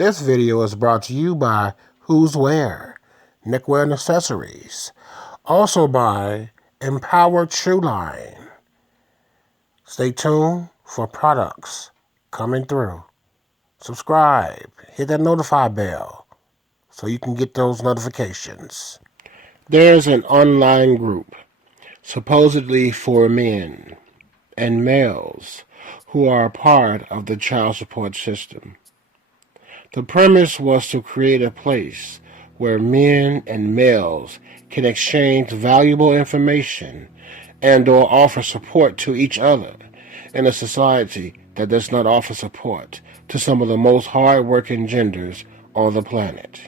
This video is brought to you by whosewear, neckwear and accessories. Also by EMPWRD. Stay tuned for products coming through. Subscribe, hit that notify bell so you can get those notifications. There's an online group supposedly for men and males who are a part of the child support system. The premise was to create a place where men and males can exchange valuable information and/or offer support to each other in a society that does not offer support to some of the most hard-working genders on the planet.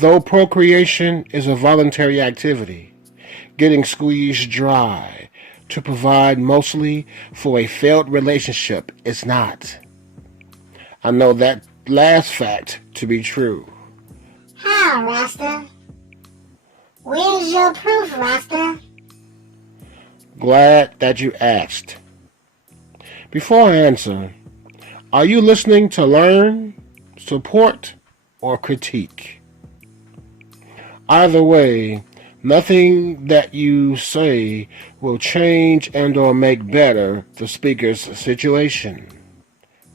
Though procreation is a voluntary activity, getting squeezed dry to provide mostly for a failed relationship is not. I know that last fact to be true. How, Rasta? Where's your proof, Rasta? Glad that you asked. Before I answer, are you listening to learn, support, or critique? Either way, nothing that you say will change and/or make better the speaker's situation.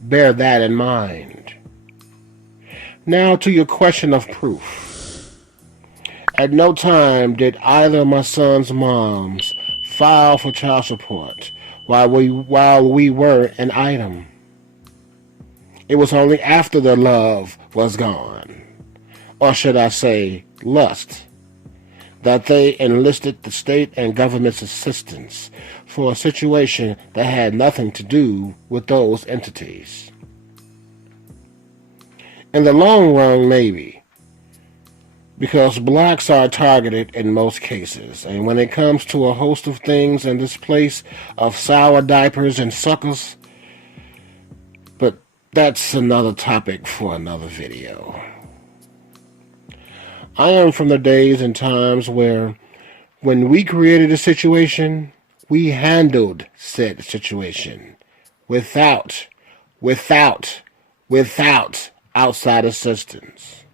Bear that in mind. Now to your question of proof. At no time did either of my son's moms file for child support while we were an item. It was only after the love was gone, or should I say lust, that they enlisted the state and government's assistance for a situation that had nothing to do with those entities. In the long run, maybe, because blacks are targeted in most cases, and when it comes to a host of things in this place of sour diapers and suckers, but that's another topic for another video. I am from the days and times where, when we created a situation, we handled said situation without outside assistance.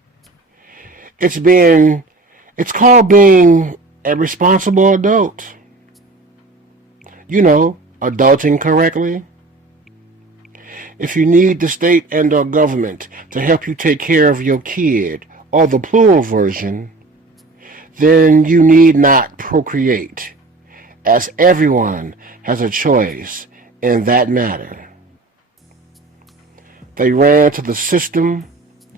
It's called being a responsible adult. You know, adulting correctly. If you need the state and/or government to help you take care of your kid, or the plural version, then you need not procreate, as everyone has a choice in that matter. They ran to the system,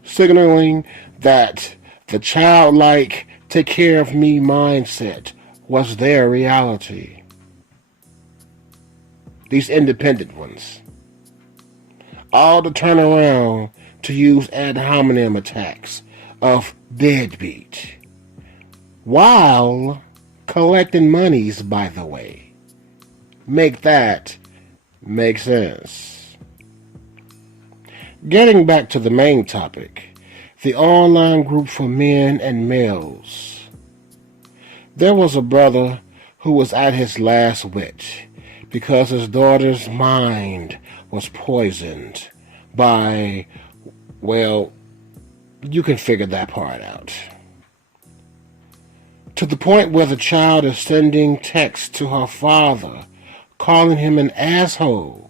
signaling that the childlike take care of me mindset was their reality. These independent ones. All to turn around to use ad hominem attacks of deadbeat, while collecting monies, by the way. Make that make sense. Getting back to the main topic, the online group for men and males. There was a brother who was at his last wit because his daughter's mind was poisoned by, well, you can figure that part out. To the point where the child is sending texts to her father, calling him an asshole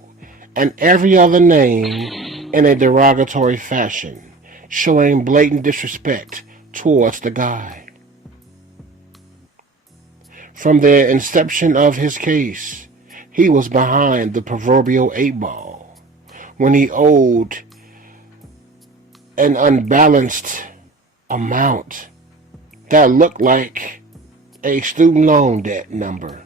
and every other name in a derogatory fashion, showing blatant disrespect towards the guy. From the inception of his case, he was behind the proverbial 8-ball when he owed an unbalanced amount that looked like a student loan debt number.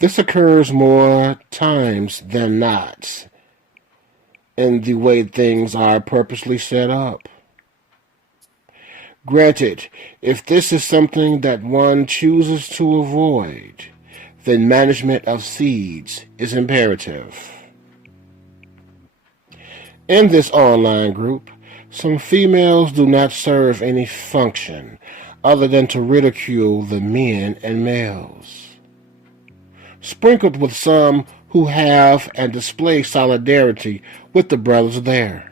This occurs more times than not in the way things are purposely set up. Granted, if this is something that one chooses to avoid, then management of seeds is imperative. In this online group, some females do not serve any function other than to ridicule the men and males, sprinkled with some who have and display solidarity with the brothers there.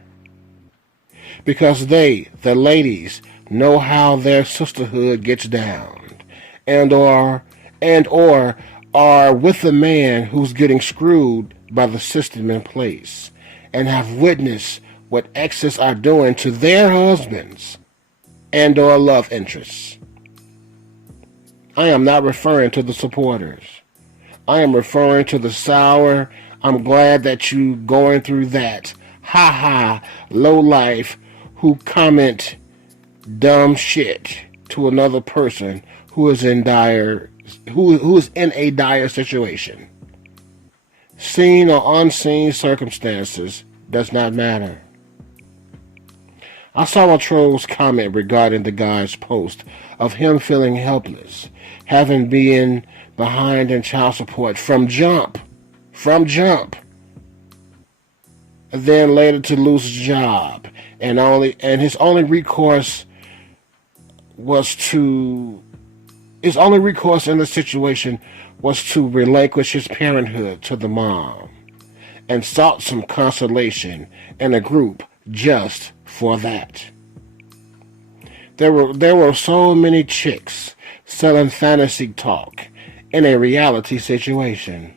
Because they, the ladies, know how their sisterhood gets down, and or are with the man who's getting screwed by the system in place, and have witnessed what exes are doing to their husbands and or love interests. I am not referring to the supporters. I am referring to the sour, I'm glad that you going through that, ha ha, low life, who comment dumb shit to another person who is in a dire situation. Seen or unseen circumstances does not matter. I saw a troll's comment regarding the guy's post of him feeling helpless, having been behind in child support from jump, and then later to lose his job, and his only recourse in the situation was to relinquish his parenthood to the mom, and sought some consolation in a group just for that. There were so many chicks selling fantasy talk in a reality situation.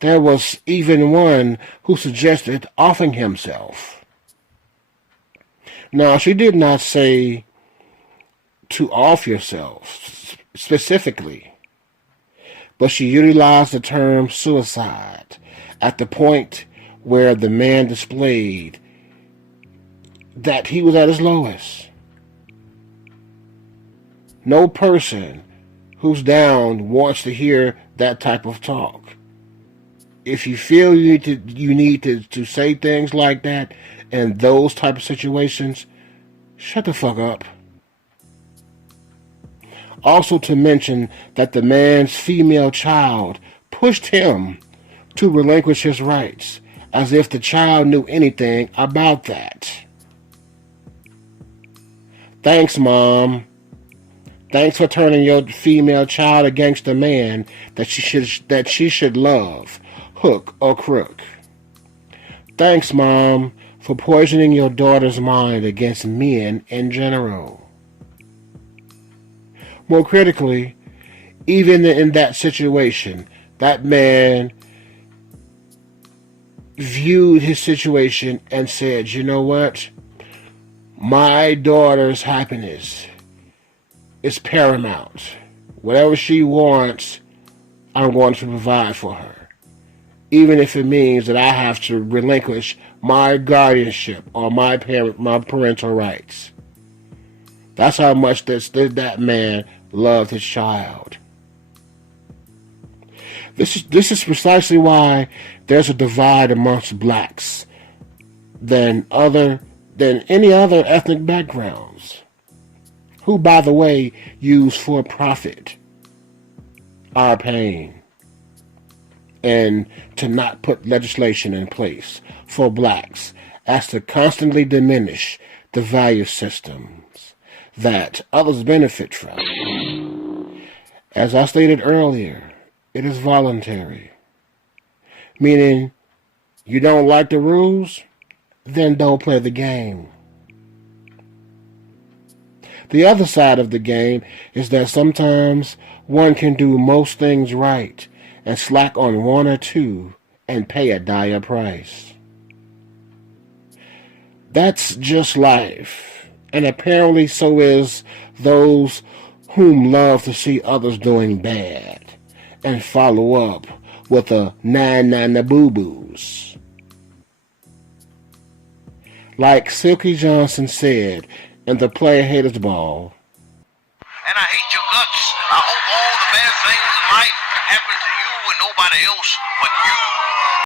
There was even one who suggested offing himself. Now, she did not say to off yourself specifically, but she utilized the term suicide at the point where the man displayed that he was at his lowest. No person who's down wants to hear that type of talk. If you feel you need to say things like that in those type of situations, shut the fuck up. Also to mention that the man's female child pushed him to relinquish his rights, as if the child knew anything about that. Thanks, Mom. Thanks for turning your female child against a man that she should love, hook or crook. Thanks, Mom, for poisoning your daughter's mind against men in general. More critically, even in that situation, that man viewed his situation and said, you know what? My daughter's happiness is paramount. Whatever she wants, I'm going to provide for her. Even if it means that I have to relinquish my guardianship or my parental rights. That's how much that man loved his child. This is precisely why there's a divide amongst blacks than any other ethnic backgrounds, who, by the way, use for profit our pain, and to not put legislation in place for blacks as to constantly diminish the value systems that others benefit from. As I stated earlier, it is voluntary, meaning you don't like the rules, then don't play the game. The other side of the game is that sometimes one can do most things right and slack on one or two and pay a dire price. That's just life, and apparently so is those whom love to see others doing bad and follow up with a na boo-boos. Like Silky Johnson said in the Player Haters Ball, and I hate your guts. I hope all the bad things in life happen to you and nobody else but you.